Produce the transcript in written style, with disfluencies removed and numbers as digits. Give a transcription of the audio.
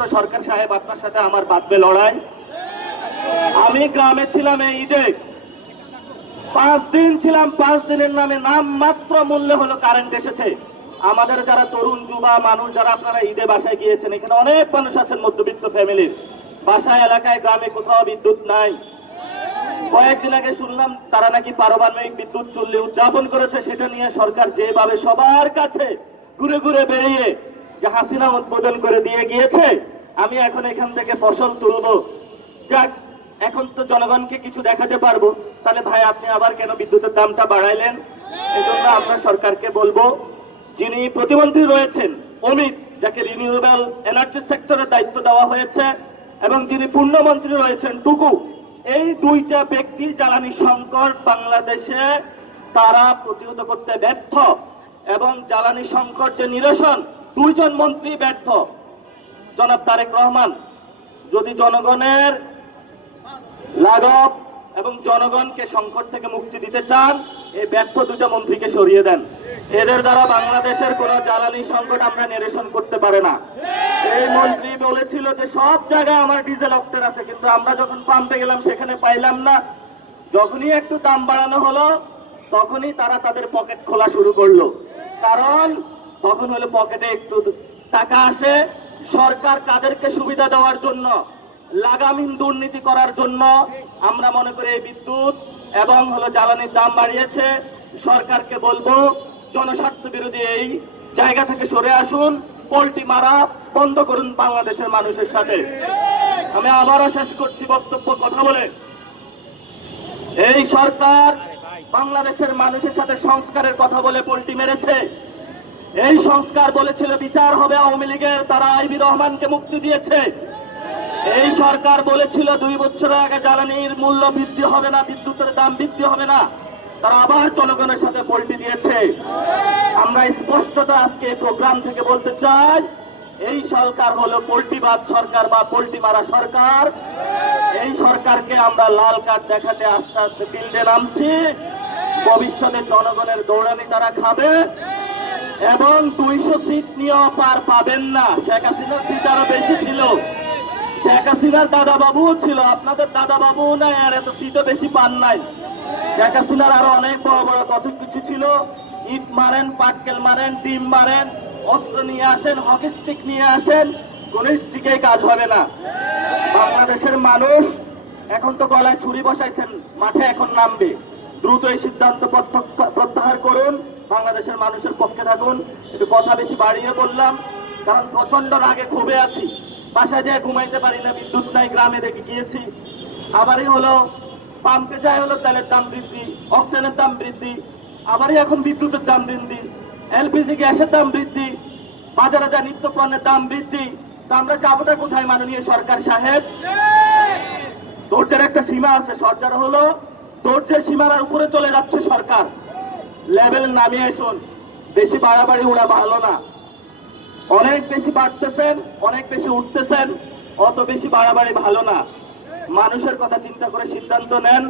তো সরকার সাহেব আপনার সাথে আমার বাঁধবে লড়াই। আমি গ্রামে ছিলাম এই ঈদে, 5 দিন ছিলাম। 5 দিনের নামে নাম মাত্র মূল্য হলো কারেন্ট এসেছে। আমাদের যারা তরুণ যুবা মানুষ, যারা আপনারা ঈদে বাসায় গিয়েছেন, এখানে অনেক মানুষ আছেন মধ্যবিত্ত ফ্যামিলির, বাসায় এলাকায় গ্রামে কোথাও বিদ্যুৎ নাই। কয়েকদিন আগে শুনলাম তারা নাকি পারমাণবিক বিদ্যুৎ চুল্লি উদযাপন করেছে। সেটা নিয়ে সরকার যেভাবে সবার কাছে ঘুরে ঘুরে বেরিয়ে যে হাসিনা উদ্বোধন করে দিয়ে গিয়েছে, আমি এখন এখান থেকে ফসল তুলব। যাক, এখন তো জনগণকে কিছু দেখাতে পারবো। তাহলে ভাই আপনি আবার কেন বিদ্যুতের দামটা বাড়াইলেন? এই জন্য আমরা সরকারকে বলবো, যিনি প্রতিমন্ত্রী রয়েছেন অমিত, যাকে রিনিউয়েবল এনার্জি সেক্টরের দায়িত্ব দেওয়া হয়েছে, এবং যিনি পূর্ণমন্ত্রী রয়েছেন টুকু, এই দুইটা ব্যক্তি জ্বালানি সংকট বাংলাদেশে তারা প্রতিহত করতে ব্যর্থ, এবং জ্বালানি সংকট যে নিরসন, দুইজন মন্ত্রী ব্যর্থ। জনাব তারেক রহমান, যদি জনগণের লাঘব এবং জনগণকে সংকট থেকে মুক্তি দিতে চান, এই ব্যর্থ দুটো মন্ত্রীকে সরিয়ে দেন। এদের দ্বারা বাংলাদেশের কোন জ্বালানি সংকট আমরা নিরসন করতে পারে না। এই মন্ত্রী বলেছিল যে সব জায়গায় আমার ডিজেল অক্টেন আছে, কিন্তু আমরা যখন পাম্পে গেলাম সেখানে পাইলাম না। যখনই একটু দাম বাড়ানো হলো তখনই তারা তাদের পকেট খোলা শুরু করলো। কারণ তখন হলো পকেটে একটু টাকা আসে। সরকার কাদেরকে সুবিধা দেওয়ার জন্য, লাগামহীন দুর্নীতি করার জন্য আমরা মনে করি এই বিদ্যুৎ এবং জ্বালানির দাম বাড়িয়েছে। সরকারকে বলবো, জনস্বার্থ বিরোধী এই জায়গা থেকে সরে আসুন, পোল্ট্রি মারা বন্ধ করুন বাংলাদেশের মানুষের সাথে। আমি আবারও শেষ করছি বক্তব্য কথা বলে, এই সরকার বাংলাদেশের মানুষের সাথে সংস্কারের কথা বলে পোল্ট্রি মেরেছে। এই সংস্কার বলেছিল বিচার হবে আওয়ামী লীগের, তারা আইবি রহমানকে মুক্তি দিয়েছে। এই সরকার বলেছিল 2 বছরের আগে জ্বালানির মূল্য বৃদ্ধি হবে না, বিদ্যুতের দাম বৃদ্ধি হবে না, তারা আবার জনগণের সাথে পোল্ট্রি দিয়েছে। আমরা স্পষ্টতা আজকে এই প্রোগ্রাম থেকে বলতে চাই, এই সরকার হলো পোল্ট্রিবাদ সরকার বা পোল্ট্রি মারা সরকার। এই সরকারকে আমরা লাল কার্ড দেখাতে আস্তে আস্তে ফিল্ডে নামছি। ভবিষ্যতে জনগণের দৌড়ানি তারা খাবে, এবং 200 সিট নিয়েও পার পাবেন না। শেখ হাসিনার সিট আরো বেশি ছিল, শেখ হাসিনার দাদা বাবুও ছিল, আপনাদের দাদা বাবু নাই, আর এত সিটও বেশি পান নাই। শেখ হাসিনার আরো অনেক বড় বড় কত কিছু ছিল। ইট মারেন, পাটকেল মারেন, ডিম মারেন, অস্ত্র নিয়ে আসেন, হকি স্টিক নিয়ে আসেন, কোন স্টিকে কাজ হবে না। বাংলাদেশের মানুষ এখন তো গলায় ছুরি বসাইছেন, মাঠে এখন নামবে। দ্রুত এই সিদ্ধান্ত প্রত্যাহার করুন, বাংলাদেশের মানুষের পক্ষে থাকুন। একটু কথা বেশি বাড়িয়ে বললাম, কারণ প্রচন্ড রাগে ক্ষোভে আছি। বাসায় যেয়ে ঘুমাইতে পারি না, বিদ্যুৎ নাই। গ্রামে দেখে গিয়েছি, আবারই পাম্পে যায় তেলের দাম বৃদ্ধি, অক্সিজেনের দাম বৃদ্ধি, আবারই এখন বিদ্যুতের দাম বৃদ্ধি, এলপিজি গ্যাসের দাম বৃদ্ধি, বাজারে যা নিত্য পণ্যের দাম বৃদ্ধি। তো আমরা যাবোটা কোথায় মাননীয় সরকার সাহেব? ধৈর্যের একটা সীমা আছে, সরকার ধৈর্যের সীমার উপরে চলে যাচ্ছে সরকার। লেভেল নামিয়ে আসুন, বেশি বাড়াবাড়ি ওরা ভালো না। অনেক বেশি বাড়তেছেন, অনেক বেশি উঠতেছেন, অত বেশি বাড়াবাড়ি ভালো না। মানুষের কথা চিন্তা করে সিদ্ধান্ত নেন।